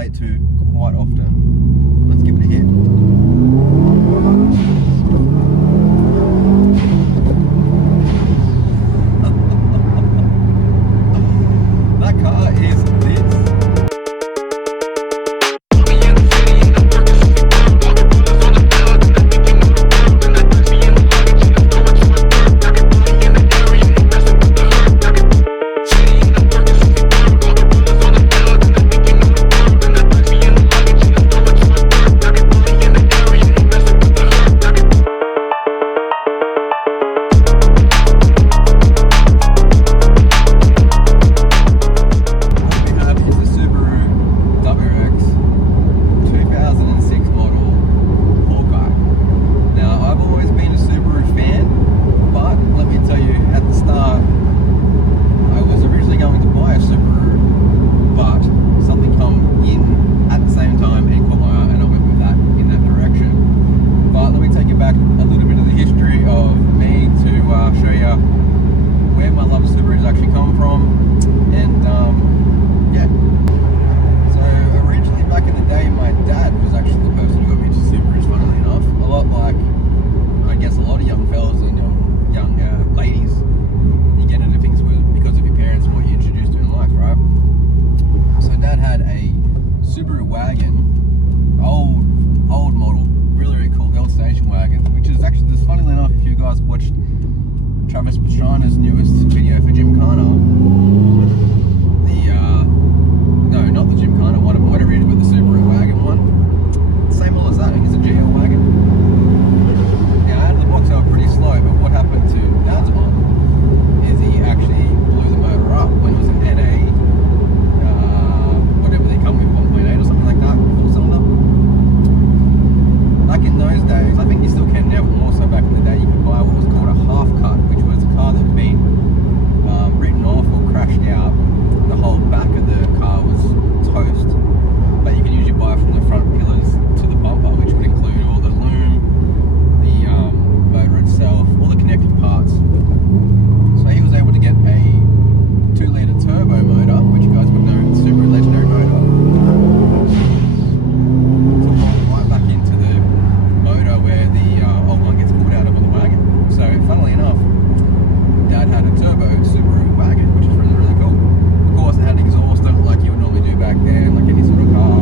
relate to quite often. Let's give it a hit. That car is this. Subaru wagon, old model, really cool, the old station wagon, which is actually, this funnily enough, if you guys watched Travis Pastrana's newest video for Gymkhana, no, not the Gymkhana one, whatever it is, but the Subaru wagon one, same model as that, it's a GL wagon. Now out of the box they were pretty slow, but what happened to Dad's mom is he actually blew the motor up when it was an NA, whatever they come with, 1.8 or something like that, 4-cylinder. Back in those days, I think you still can now, but more so back in the day, you could buy what was called a half cut, which was a car that had been written off or crashed out. The whole back of the car was toast, but you could usually buy from the front pillars to the bumper, which would include all the loom, the motor itself, all the connected parts. So he was able to get a 2-litre turbo motor, which you guys would know, super legendary motor. Right back into the motor where the old one gets pulled out of on the wagon. So funnily enough, Dad had a turbo Subaru wagon, which is really, really cool. Of course, it had an exhaust on it like you would normally do back then, like any sort of car.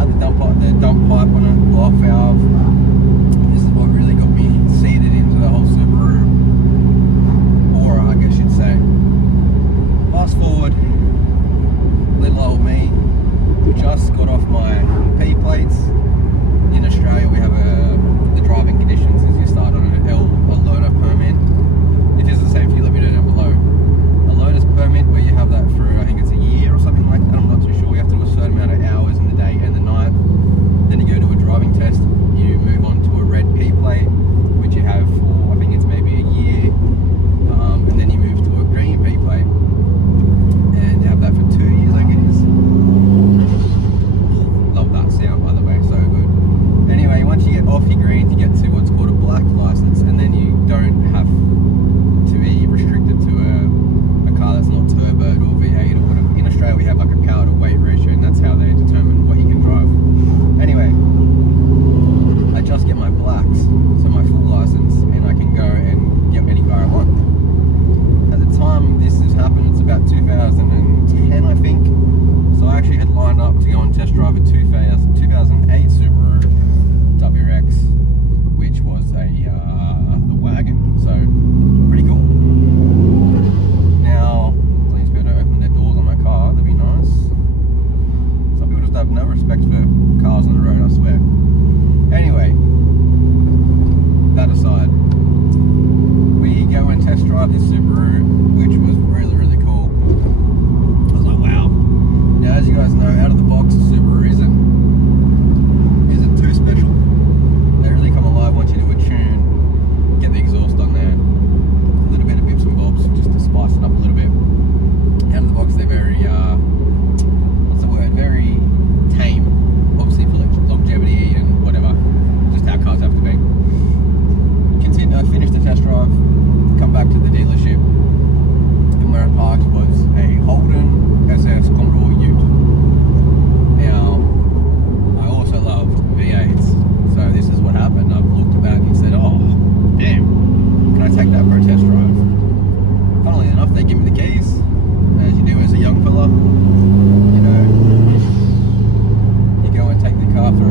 Had the dump pipe on a blow-off valve. This is what really got me seeded into the whole Subaru aura, I guess you'd say. Fast forward, little old me, just got off my P plates. In Australia we have the driving conditions as you start on a learner permit. If it's the same for you, let me know down below. A learner's permit where you have that for, I think it's a year or something like that, I'm not too sure. You have to do a certain amount of hours in the day and the night. Then you go to a driving test.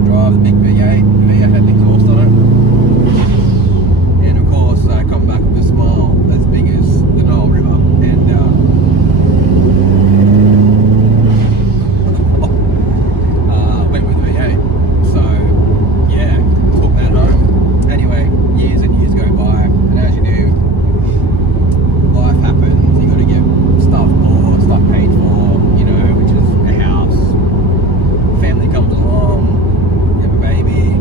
four-wheel drive, the big V8. The V8 had an exhaust on it. And of course, I come back with a smile as big as the Nile River. And went with the V8. So, yeah, took that home. Anyway, years and years go by. And as you do, life happens. You got to get stuff bought, stuff paid for, you know, which is a house. Family comes along, you have a baby,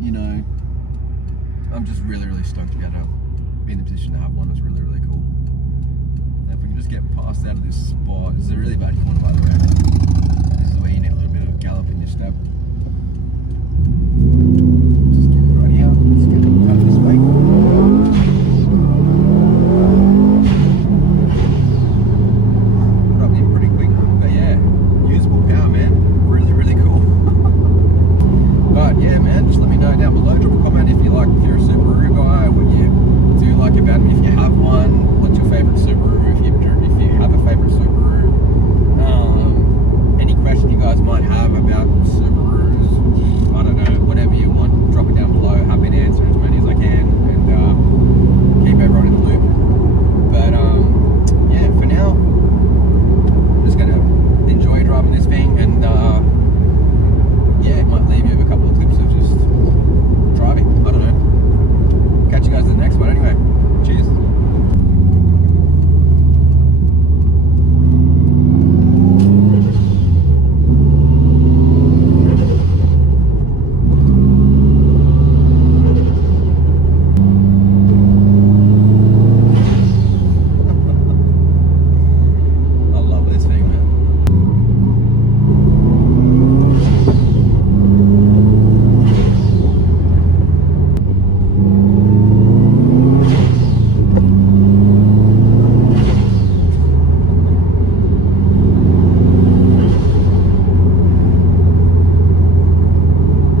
you know, I'm just really, really stoked to be able to be in the position to have one. It's really, really cool. Now if we can just get past out of this spot, this is a really bad corner by the way. This is where you need a little bit of gallop in your step.